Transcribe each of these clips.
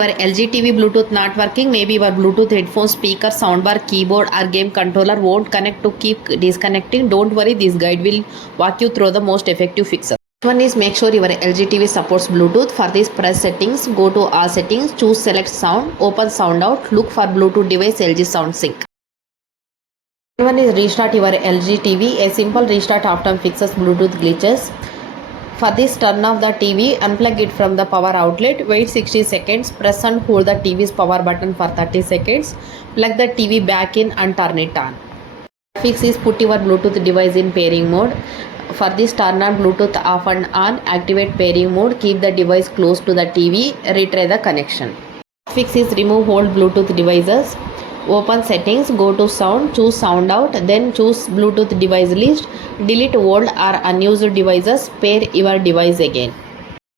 Your LG TV Bluetooth not working, maybe your Bluetooth headphone, speaker, soundbar, keyboard or game controller won't connect to keep disconnecting. Don't worry, this guide will walk you through the most effective fixes. One is make sure your LG TV supports Bluetooth. For this, press settings, go to all settings, choose select sound, open sound out, look for Bluetooth device LG sound sync. One is restart your LG TV. A simple restart often fixes Bluetooth glitches. For this, turn off the TV, unplug it from the power outlet, wait 60 seconds, press and hold the TV's power button for 30 seconds, plug the TV back in and turn it on. Fix is put your Bluetooth device in pairing mode. For this, turn on Bluetooth off and on, activate pairing mode, keep the device close to the TV, retry the connection. Fix is remove old Bluetooth devices. Open settings, go to sound, choose sound out, then choose Bluetooth device list, delete old or unused devices, pair your device again.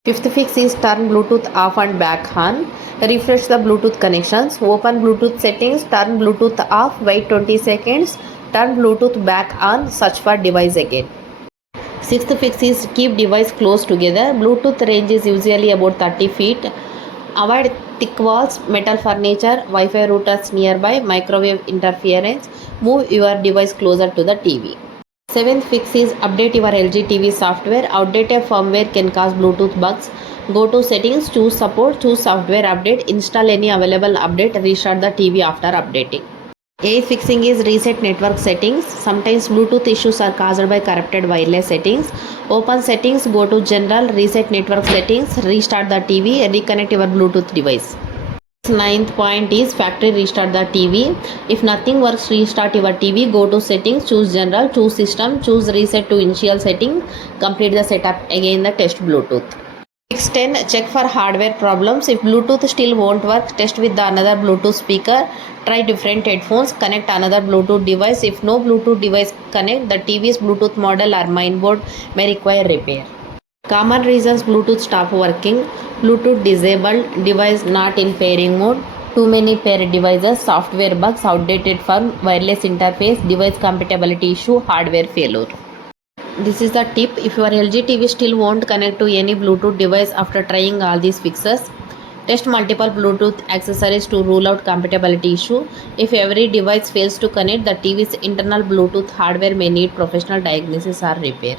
Fifth fix is turn Bluetooth off and back on. Refresh the Bluetooth connections, open Bluetooth settings, turn Bluetooth off, wait 20 seconds, turn Bluetooth back on, search for device again. Sixth fix is keep device close together. Bluetooth range is usually about 30 feet. Avoid thick walls, metal furniture, Wi-Fi routers nearby, microwave interference. Move your device closer to the TV. Seventh fix is update your LG TV software. Outdated firmware can cause Bluetooth bugs. Go to settings, choose support, choose software update, install any available update, restart the TV after updating. Eighth fixing is reset network settings. Sometimes Bluetooth issues are caused by corrupted wireless settings. Open settings, go to general, reset network settings, restart the TV, reconnect your Bluetooth device. Ninth point is factory restart the TV. If nothing works, restart your TV, go to settings, choose general, choose system, choose reset to initial setting, complete the setup again the test Bluetooth. Fix 10, check for hardware problems. If Bluetooth still won't work, test with the another Bluetooth speaker, try different headphones, connect another Bluetooth device. If no Bluetooth device connect, the TV's Bluetooth model or mainboard may require repair. Common reasons Bluetooth stop working: Bluetooth disabled, device not in pairing mode, too many paired devices, software bugs, outdated firm, wireless interface, device compatibility issue, hardware failure. This is the tip. If your LG TV still won't connect to any Bluetooth device after trying all these fixes, test multiple Bluetooth accessories to rule out compatibility issue. If every device fails to connect, the TV's internal Bluetooth hardware may need professional diagnosis or repair.